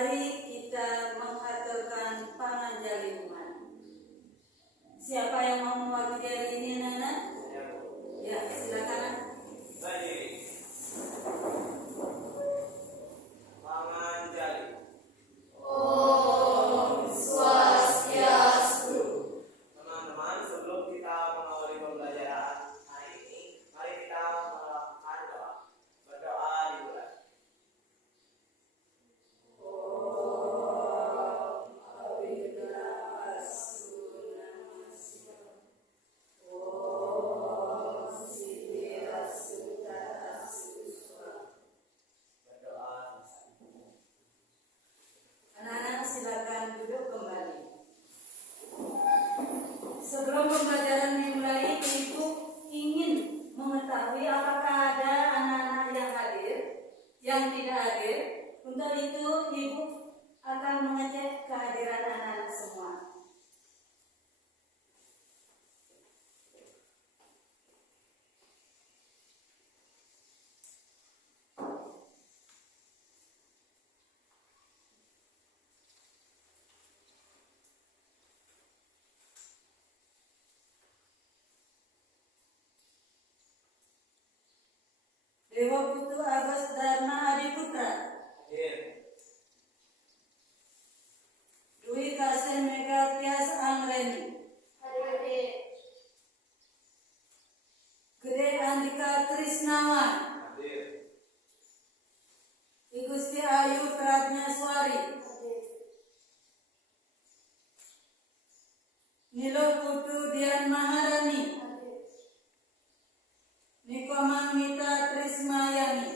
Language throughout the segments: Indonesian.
Mari kita mengaturkan panganjali umat. Siapa yang mau mewakili hari ini, anak-anak? Ya, silakan. Baik. Panganjali. Om Swastiastu. Teman-teman, sebelum kita mengawali pembelajaran hari ini, mari kita melakukan doa. Berdoa dimulai. Berdoa selesai. Anak-anak silakan duduk kembali. Sebelum pembelajaran dimulai, Ibu ingin mengetahui apakah ada anak-anak yang hadir, yang tidak hadir. Untuk itu, Ibu akan mengecek kehadiran anak-anak semua. Dewa Putu Agus Dharma Adi Putra, Hadir. Dwi Kasen Mega Tias Angreni, Hadir. Gede Andika Trisnawan, Hadir. Igusti Ayu Pratnyaswari, Nilo Putu Dian Maharani, Nikomang Mita Trismayani,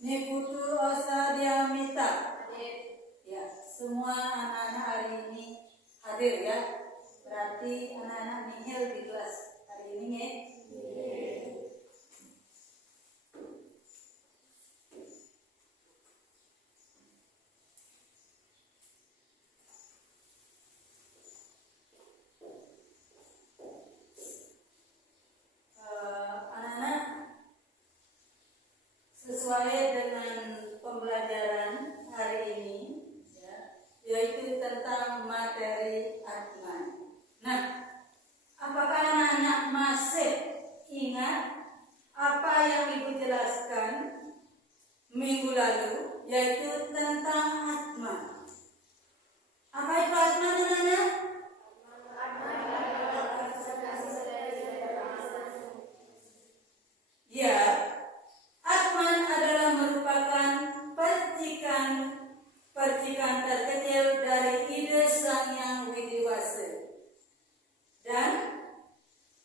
Niputu Osadia Mita. Ya, semua anak-anak hari ini hadir ya. Berarti anak-anak nihil di kelas hari ini ya. Anak-anak, sesuai dengan pembelajaran hari ini ya, yaitu tentang materi Atman. Nah, apakah anak-anak masih ingat apa yang Ibu jelaskan minggu lalu, yaitu tentang Atman? Apa itu Atman, anak-anak? Ya, Atman adalah merupakan percikan terkecil dari ide Sang Yang Widiwasa. Dan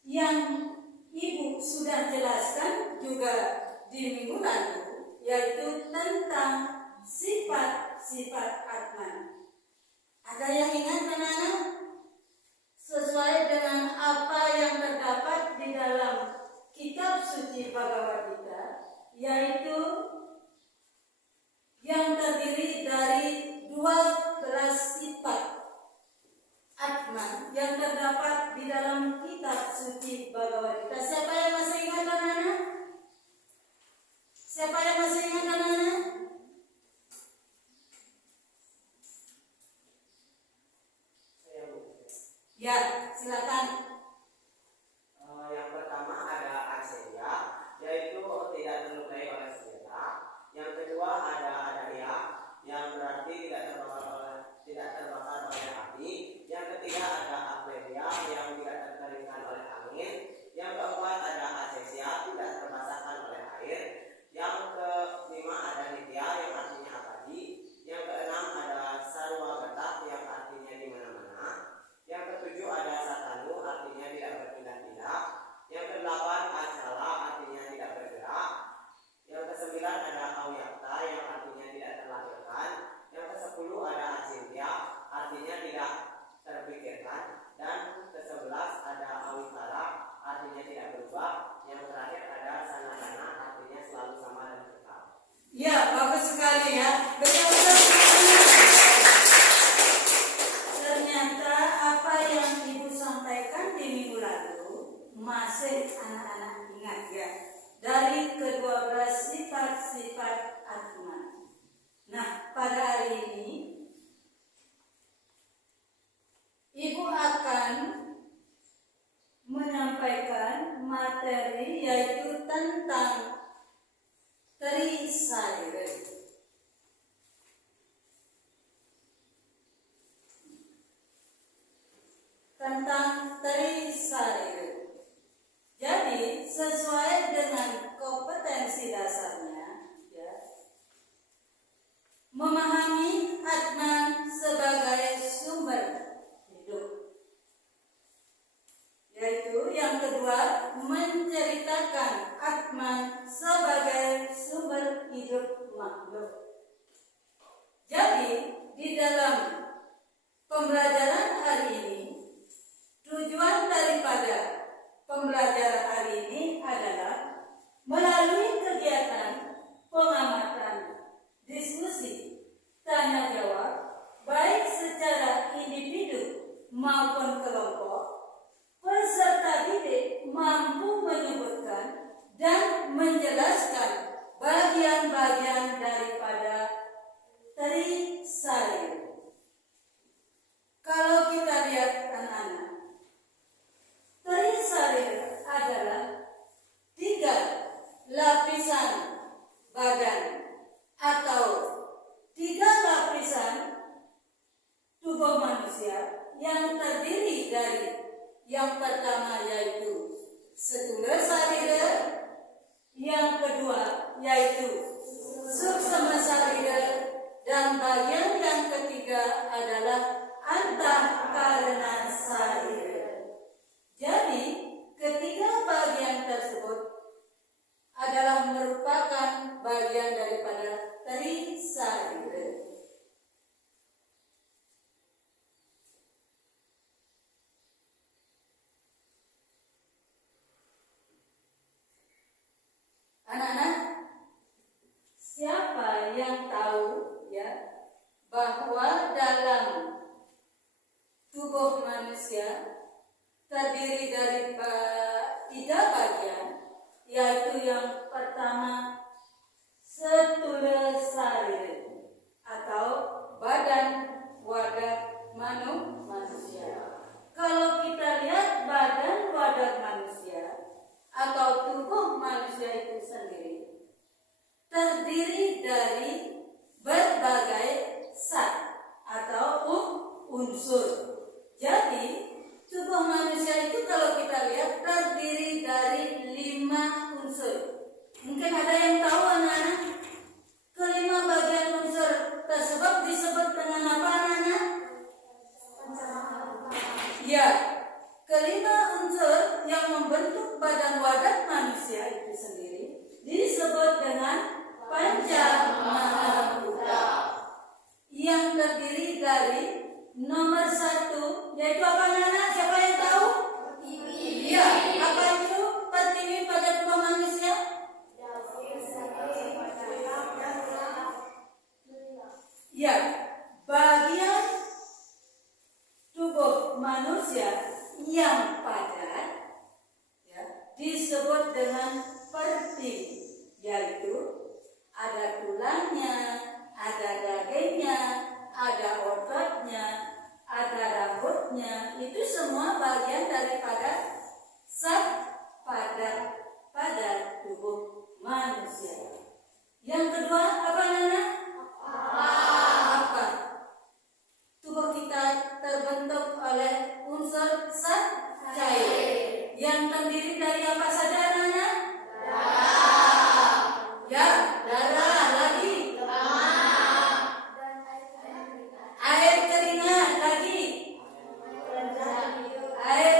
yang Ibu sudah jelaskan juga di minggu lalu, yaitu tentang sifat-sifat Atman. Ada yang ingat, anak-anak? Sesuai dengan apa yang terdapat di dalam Kitab Suci Bhagavad Gita, yaitu yang terdiri dari 12 sifat Atman yang terdapat di dalam Kitab Suci Bhagavad Gita. Siapa yang masih ingat, anak-anak? Siapa yang masih ingat, anak-anak? Saya Bu. Ya, silakan. Yang pertama ada Aseya, yaitu tidak terlukai oleh senjata. Yang kedua ada Adaya, yang berarti tidak terbakar oleh api. Yang ketiga ada Apledia, yang tidak terkeringkan oleh angin. Yang keempat ada Asesya, tidak terbasahkan oleh air. Yang kelima ada Nitya, yang artinya abadi. Yang keenam ada Sarwagata, yang artinya di mana-mana. Yang ketujuh ada Satanu, artinya tidak berpindah-pindah. Yang kedelapan Acala, artinya tidak bergerak. Yang kesembilan ada Awyakta, yang artinya tidak terlahirkan. Yang kesepuluh ada Acintya, artinya tidak terpikirkan. Dan kesebelas ada Awitara, artinya tidak berubah. Yang terakhir ada Sanadana, artinya selalu sama dan kekal. Ya, bagus sekali ya. Betul-betul. Ternyata apa yang Ibu sampaikan di minggu lalu masih anak-anak ingat ya. Dari ke-12 sifat-sifat Atman. Nah, pada hari ini Ibu akan menyampaikan materi yaitu tentang trisairen. Tentang trisairen. Jadi sesuai dengan kompetensi dasarnya, ya, memahami Adnan sebagai sumber hidup. Yaitu yang kedua, menceritakan Atman sebagai sumber hidup makhluk. Jadi di dalam pembelajaran hari ini, tujuan daripada pembelajaran hari ini adalah melalui kegiatan pengamatan, diskusi, tanya jawab, baik secara individu maupun kelompok, peserta didik mampu menyebutkan dan menjelaskan bagian-bagian daripada trisairen. Kalau kita lihat anak-anak, trisairen adalah 3 lapisan badan atau 3 lapisan tubuh manusia yang terdiri dari yang pertama yaitu setula sarira, yang kedua yaitu suksma sarira, dan bagian yang ketiga adalah antakarana sarira. Jadi ketiga bagian tersebut adalah merupakan bagian daripada trisairen. Anak-anak, siapa yang tahu ya bahwa dalam tubuh manusia terdiri dari 3 bagian, yaitu yang pertama setula sarira atau badan wadah manusia. Kalau kita lihat badan wadah manusia atau tubuh manusia itu sendiri terdiri dari berbagai zat atau unsur. Jadi tubuh manusia itu kalau kita lihat terdiri dari 5 unsur. Mungkin ada yang tahu anak-anak? Kelima bagian unsur tersebut disebut dengan apa anak-anak? Ya, kelima unsur yang membentuk badan wadah manusia itu sendiri disebut dengan panca mahabhuta, yang terdiri dari nomor 1 yaitu apa anak-anak? Siapa yang tahu? Pertiwi. Ya, apa itu pertiwi pada tubuh manusia? Ya, bagian tubuh manusia yang padat ya, disebut dengan pertiwi, yaitu ada tulangnya, ada dagingnya, ada ototnya, ada rambutnya. Itu semua bagian daripada zat padat pada tubuh manusia. Yang kedua apa Nana? Apa? Tubuh kita terbentuk oleh unsur zat cair yang terdiri dari apa saja Nana? Ya, darah lagi. Air keringat lagi. Air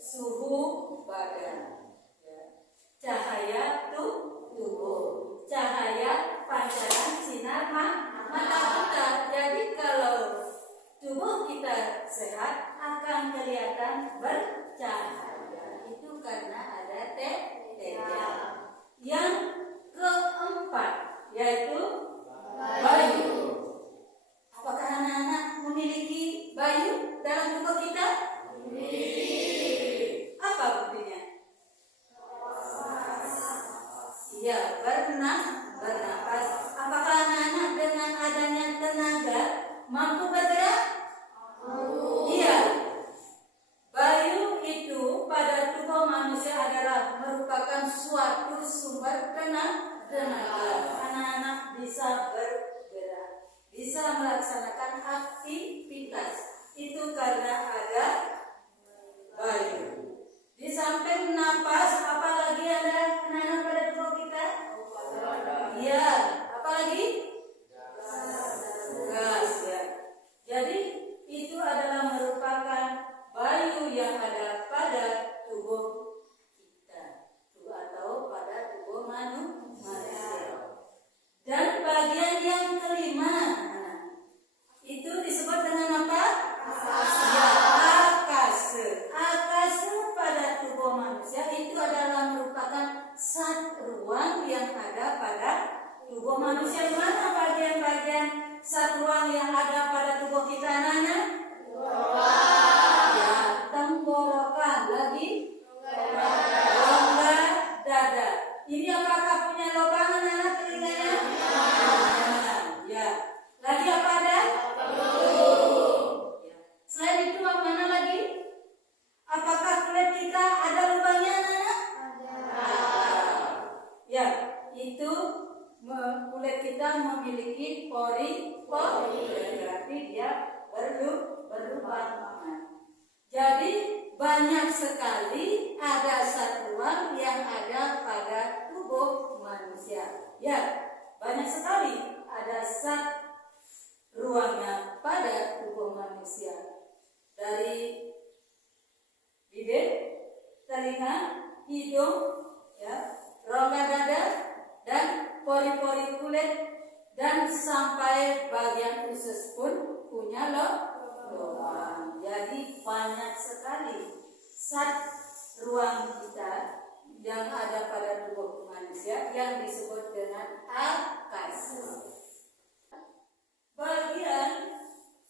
suhu badan. Ya. Cahaya tubuh, cahaya pancaran sinar mata kita. Jadi kalau tubuh kita sehat akan kelihatan bercahaya. Itu karena ada teja. Yang keempat yaitu bayu. Apakah anak-anak memiliki bayu dalam tubuh kita? Apa buktinya? Iya, bernapas. Apakah anak-anak dengan adanya tenaga mampu bergerak? Iya. Bayu itu pada tubuh manusia adalah merupakan suatu sumber tenaga. Anak-anak bisa bergerak, bisa melaksanakan aktivitas. Itu karena ada bayu. Di samping napas, apalagi ada anak-anak pada tubuh kita? Iya, apalagi? Gas ya. Jadi itu adalah merupakan bayu yang ada pada tubuh kita, atau pada tubuh manusia. Dan bagian yang kelima itu disebut dengan apa? Ya, akase. Akase pada tubuh manusia itu adalah merupakan zat ruang yang ada pada tubuh manusia. Mana bagian-bagian zat ruang yang ada pada tubuh kita, Nana? Ya, tenggorokan. Lagi? Rongga dada. Ini apakah punya lubang, anak telinganya? Ya. Lagi apa ada? Selain itu mana lagi? Apakah kulit kita ada lubangnya, anak? Ya, itu kulit kita memiliki pori, berarti dia berlubang. Jadi banyak sekali ada zat ruang yang ada pada tubuh manusia. Ya, banyak sekali ada zat ruangnya pada tubuh manusia. Dari bibir, telinga, hidung, ya, rongga dada, dan pori-pori kulit, dan sampai bagian usus pun punya lubang. Jadi banyak sekali zat ruang kita yang ada pada tubuh manusia yang disebut dengan akase. Bagian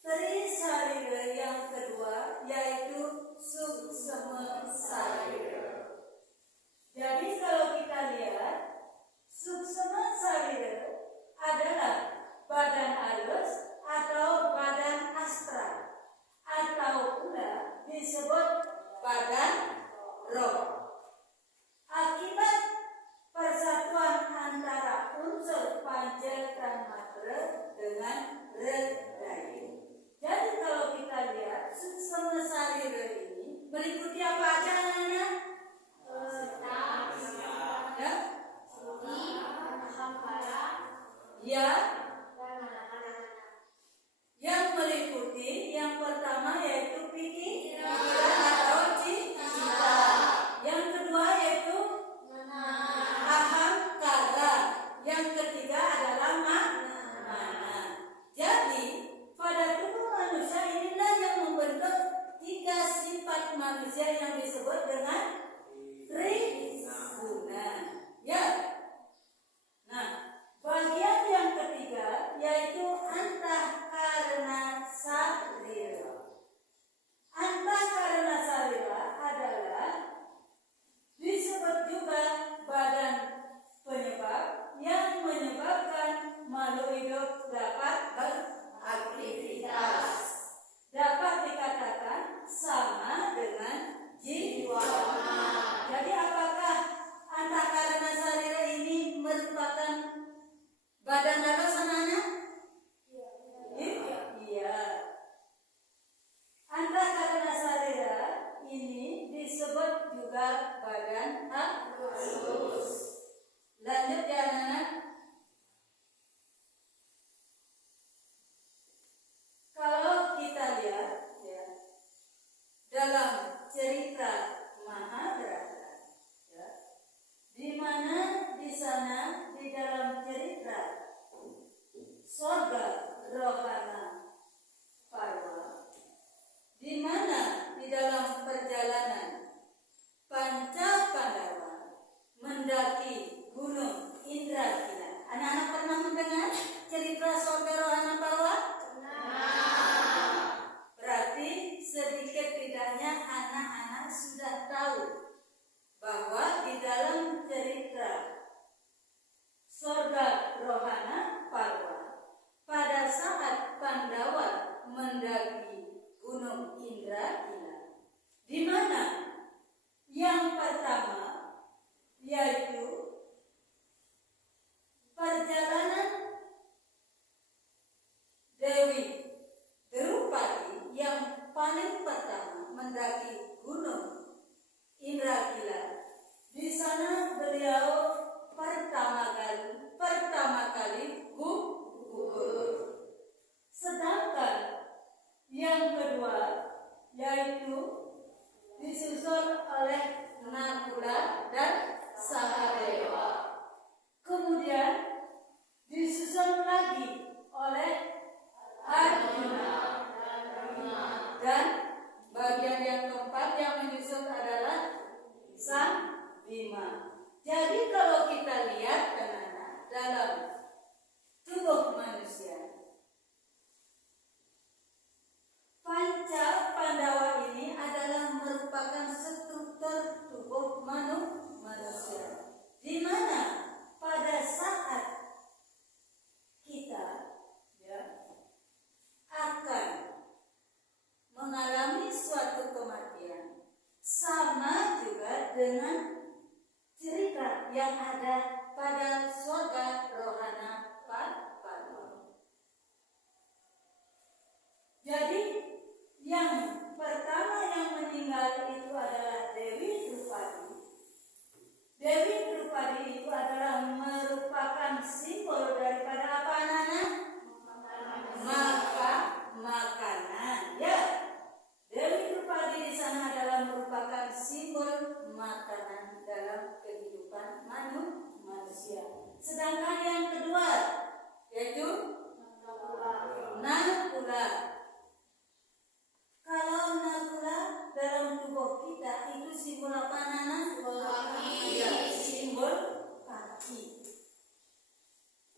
trisarira yang kedua yaitu suksema sarira. Jadi kalau kita lihat suksema sarira adalah badan halus atau badan astral, atau pula disebut badan roh. Akibat persatuan antara unsur panca tanmatra dengan redaya. Jadi kalau kita lihat suksema sarira ini meliputi apa aja, anak-anak? Ya. Yang meliputi yang pertama yaitu pikiran atau cita. Yang kedua yaitu ahamkara. Yang ketiga adalah mana. Jadi pada tubuh manusia inilah yang membentuk tiga sifat manusia yang disebut dengan triguna. Ya. Nah, bagian yang ketiga yaitu antahkarana sarira. Antahkarana sarira adalah disebut juga badan penyebab yang menyebabkan makhluk hidup dapat beraktivitas. Dapat dikatakan sama dengan jiwa. Jadi apakah antahkarana sarira ini merupakan badan halus, anak-anak? Iya. Antahkarana sarira ini disebut juga badan halus. Lanjut ya, anak-anak. Kalau kita lihat ya, dalam cerita yaitu disusul oleh Nakula dan Sahadewa. Kemudian disusul lagi oleh Arjuna dan bagian yang keempat yang menyusul adalah Sang Bima. Jadi kalau kita lihat anak-anak dalam tubuh manusia, Panca Pandawa ini adalah merupakan struktur tubuh manusia, di mana pada saat kita akan mengalami suatu kematian, sama juga dengan cerita yang ada pada surga rohana Padma. Jadi yang pertama yang meninggal itu adalah Dewi Drupadi. Dewi Drupadi itu adalah merupakan simbol daripada apa anak-anak? Makanan. Ya, Dewi Drupadi di sana adalah merupakan simbol makanan dalam kehidupan manusia. Sedangkan yang kedua yaitu Nakula. Kalau Nakula dalam tubuh kita itu simbol apa anak-anak? Ya, simbol kaki.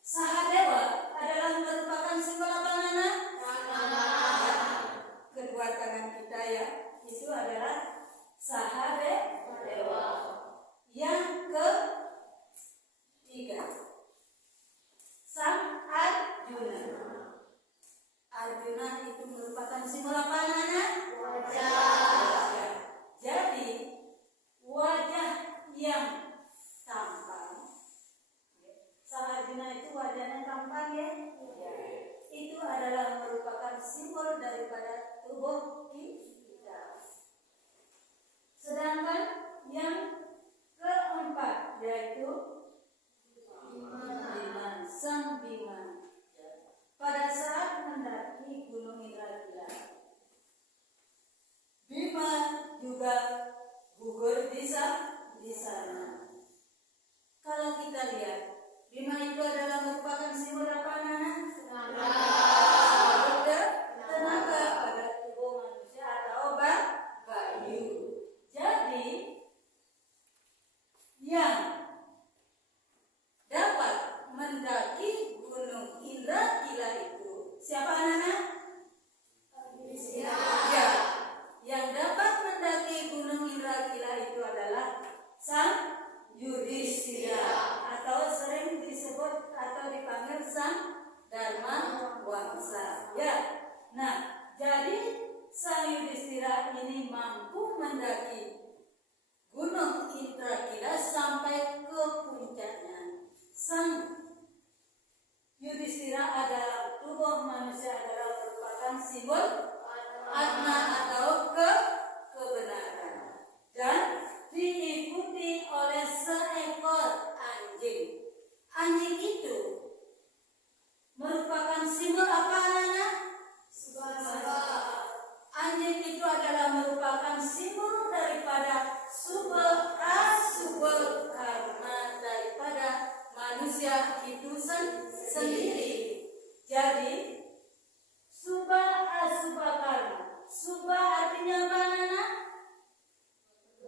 Sahadewa adalah merupakan simbol apa anak-anak? Kedua tangan kita ya, itu adalah Sahadewa. Yang ketiga, Sang Arjuna. Arjuna itu merupakan simbol apa anak-anak? Wajah. Jadi wajah yang tampan. Sang Arjuna itu wajahnya tampan ya. Itu adalah merupakan simbol daripada tubuh kita. Sedangkan yang keempat yaitu Bima, Sang Bima. Pada saat mendaki Gunung Indragila, Bima juga gugur di sana. Kalau kita lihat, Bima itu adalah merupakan simbol apa anak-anak? Tenaga pada tubuh manusia atau bayu. Jadi yang dapat mendaki Gunung Indragila itu siapa anak-anak? Ya, yang dapat mendaki Gunung Indragila itu adalah Sang Yudhistira atau sering disebut atau dipanggil Sang Dharmawangsa. Ya, nah jadi Sang Yudhistira ini mampu mendaki Gunung Indragila sampai ke puncaknya. Sang Yudhistira adalah tubuh manusia adalah merupakan simbol atma atau kebenaran dan diikuti oleh seekor anjing. Anjing itu merupakan simbol apa anak-anak? Anjing itu adalah merupakan simbol daripada subel karma daripada manusia itu sendiri. Jadi subha karma. Subha artinya apa anak-anak?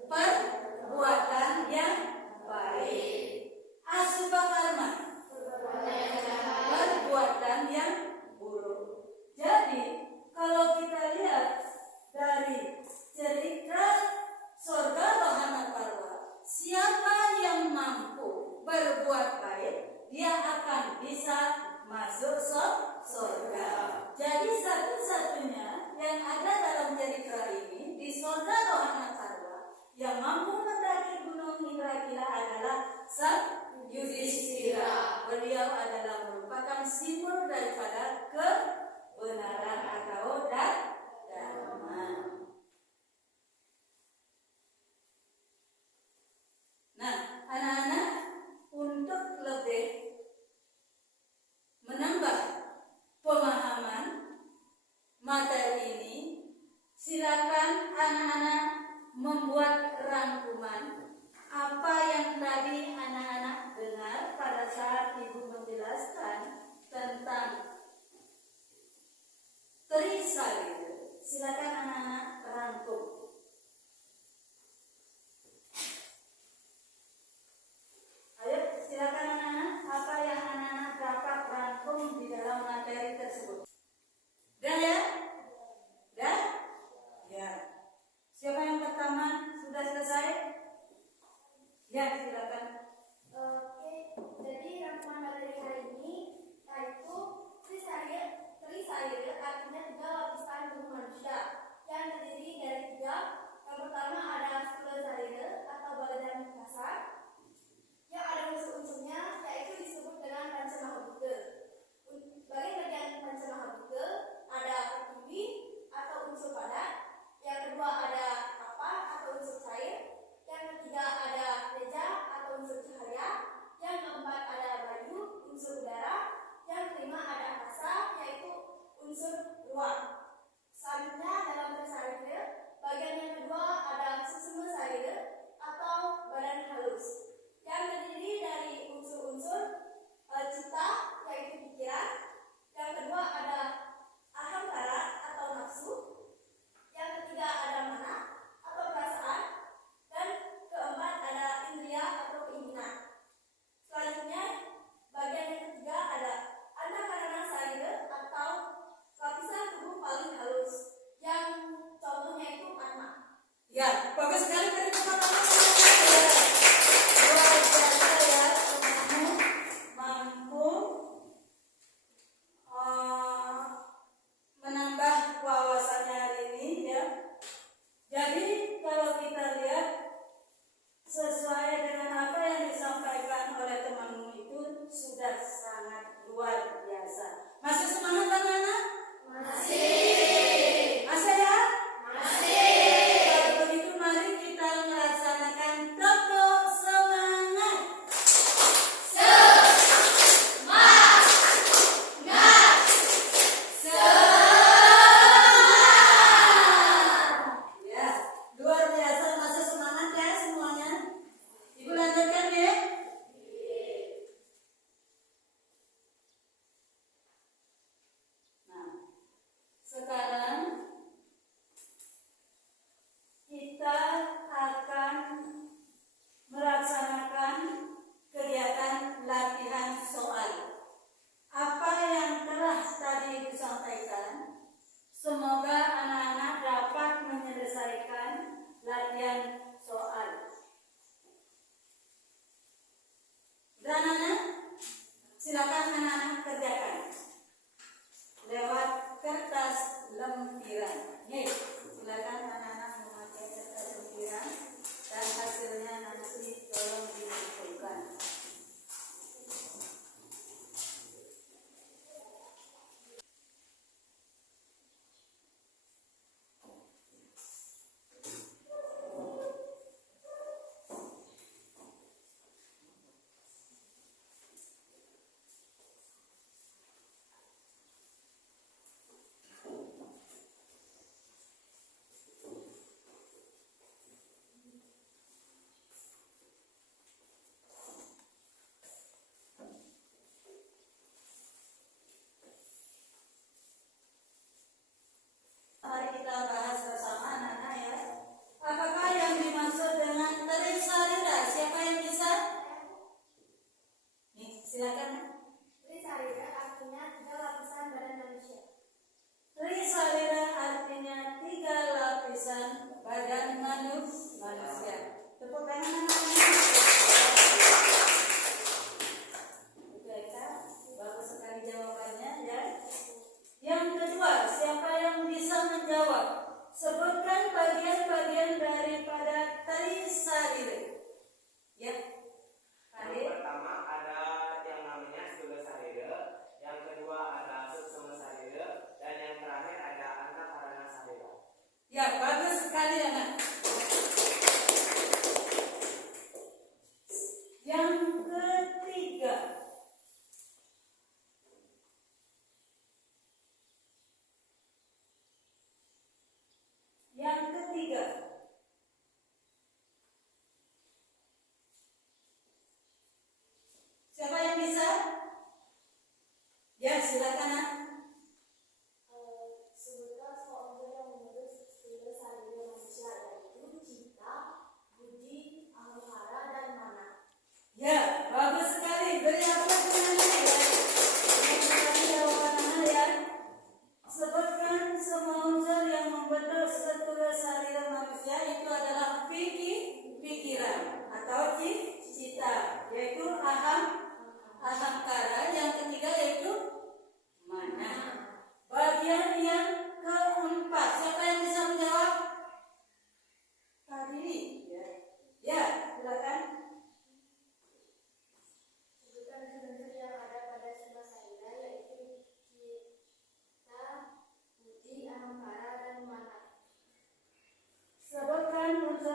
Perbuatan yang baik. Asubha karma, perbuatan yang buruk. Jadi kalau kita lihat dari cerita surga rohana Parwa, siapa yang mampu berbuat baik, dia akan bisa masuk surga. Jadi satu-satunya yang ada dalam cerita ini di surga rohana Parwa yang mampu mendaki Gunung Indragila adalah Sang Yudhistira. Beliau adalah merupakan simbol daripada kebenaran atau dharma. Nah, anak-anak, untuk lebih menambah pemahaman materi ini, silakan membuat rangkuman apa yang tadi anak-anak dengar pada saat ibu menjelaskan tentang Trisarira. Silakan anak-anak rangkum. Ayo, silakan anak-anak, apa yang anak-anak dapat rangkum di dalam materi tersebut? Udah ya? Udah? Ya. Siapa yang pertama? Sudah selesai? Ya, silakan. Oke, jadi rangkuman materi hari ini yaitu Trisarira artinya 3 lapisan tubuh manusia yang terdiri dari 3. Yang pertama ada Sthulesarira atau badan kasar yang ada unsur-unsurnya yaitu disebut dengan Pancamahabhuta. Bagian Pancamahabhuta ada pertiwi atau unsur padat, yang kedua ada kapal atau unsur cair, yang ketiga ada teja atau unsur cahaya, yang keempat ada bayu, unsur udara, yang kelima ada angkasa yaitu unsur ruang. Selanjutnya dalam Trisarira, bagian yang kedua ada Susuma Sarira atau badan halus yang terdiri dari unsur-unsur cita yaitu pikiran. Yang kedua ada ahamkara atau nafsu. Yang ketiga ada mana atau perasaan. Dan keempat ada indria atau keinginan. Selanjutnya bagian yang ketiga ada antakarana sarira atau lapisan tubuh paling halus yang contohnya itu anma. Ya, bagus sekali dari teman-teman. Luar biasa ya, temanmu mampu menambah wawasannya hari ini ya. Jadi kalau kita lihat sesuai dengan apa yang disampaikan oleh temanmu itu sudah sangat luar biasa. Masih semangat anak-anak? Masih. Masih ya? Masih. Kalau begitu mari kita melaksanakan toko semangat. Ya, luar biasa. Masih semangat ya semuanya? Ibu lanjutkan ya. Nah, sekarang kita akan melaksanakan kegiatan latihan soal. Apa yang telah tadi disampaikan, semoga anak-anak dapat menyelesaikan latihan soal. Dan anak, silakan anak-anak kerjakan lewat kertas lempiran. Nih, silakan anak-anak memakai kertas lempiran dan hasilnya nanti tolong dikumpulkan. Mari kita bahas bersama anak-anak ya. Apakah yang dimaksud dengan Trisarira? Siapa yang bisa? Nih, silakan. Trisarira artinya 3 lapisan badan manusia. Trisarira artinya 3 lapisan badan manusia. Tepuk tangan anak-anak. Oke, Kak. Bagus sekali jawabannya ya. Yang kedua, siapa yang bisa menjawab? Sebutkan bagian-bagian daripada Trisarira. Ya. Yang Adik. pertama ada yang namanya Sthulesarira, yang kedua ada Susuma Sarira, dan yang terakhir ada Antakarana Sarira. Ya, bagus sekali anak. Yang ketiga,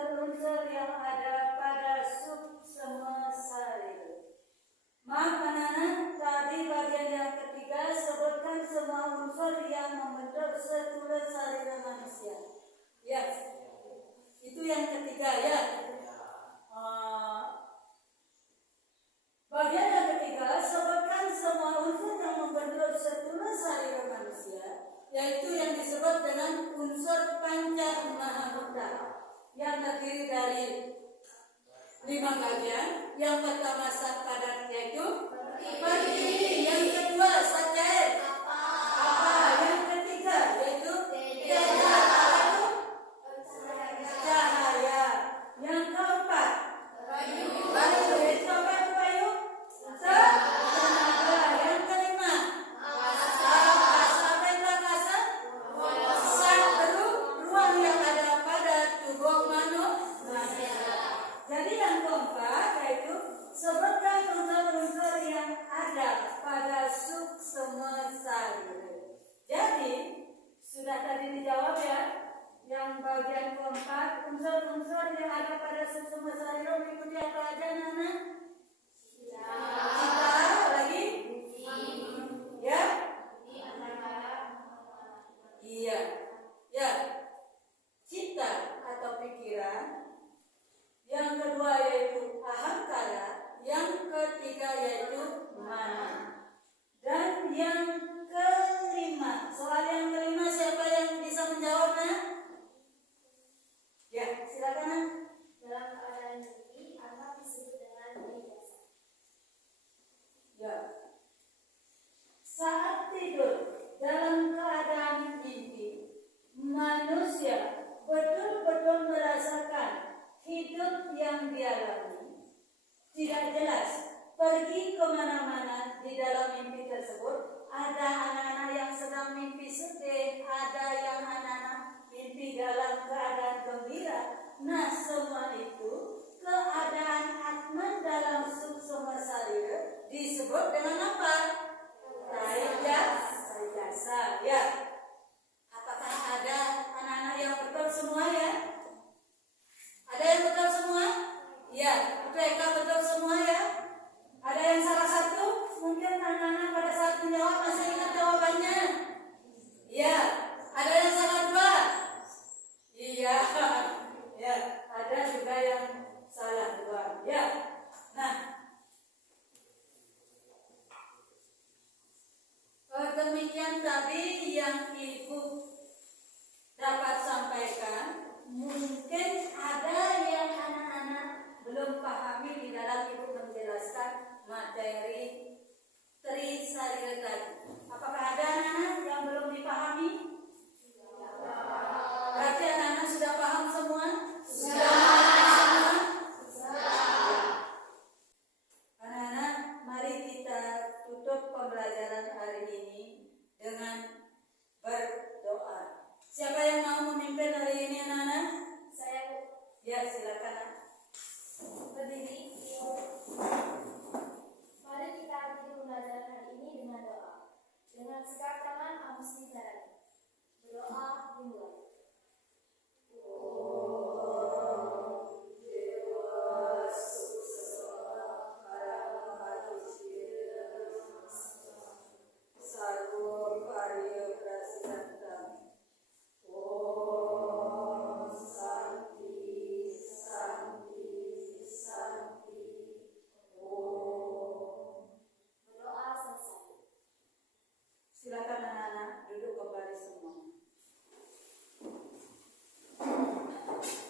unsur-unsur yang ada pada suksema sarira. Maaf anak-anak, tadi bagian yang ketiga sebutkan semua unsur yang membentuk struktur sarira manusia. Ya, itu yang ketiga ya. Bagian yang ketiga sebutkan semua unsur yang membentuk struktur sarira manusia, yaitu yang disebut dengan unsur panca mahabhuta yang terdiri dari 5 bagian. Yang pertama zat padat yaitu berdiri, yang kedua zat cair apa, yang ketiga yaitu yaitu cahaya, yang keempat bayu, yaitu apa itu bayu? Tenaga, yang kelima ruang yang ada pada tubuh manusia. Jadi yang keempat yaitu sebutkan unsur-unsur yang ada pada suksema sarira. Jadi sudah tadi dijawab ya. Yang bagian keempat, unsur-unsur yang ada pada suksema sarira mengikuti apa aja Nana? Cita lagi? Ya? Iya. Ya. Cita atau pikiran. Yang kedua yaitu ahamkara, yang ketiga yaitu mana. Dan yang kelima, soal yang kelima siapa yang bisa menjawabnya? Ya, silakan. Dalam keadaan mimpi, apa disebut dengan biasa? Ya. Saat tidur dalam keadaan mimpi, manusia betul-betul merasakan hidup yang dialami. Tidak jelas pergi kemana-mana di dalam mimpi tersebut. Ada anak-anak yang sedang mimpi sedih, ada yang anak-anak mimpi dalam keadaan gembira. Nah, semua itu keadaan atman dalam suksema sarira disebut dengan apa? Taijasa. Ya. Apakah ada anak-anak yang betul semua ya?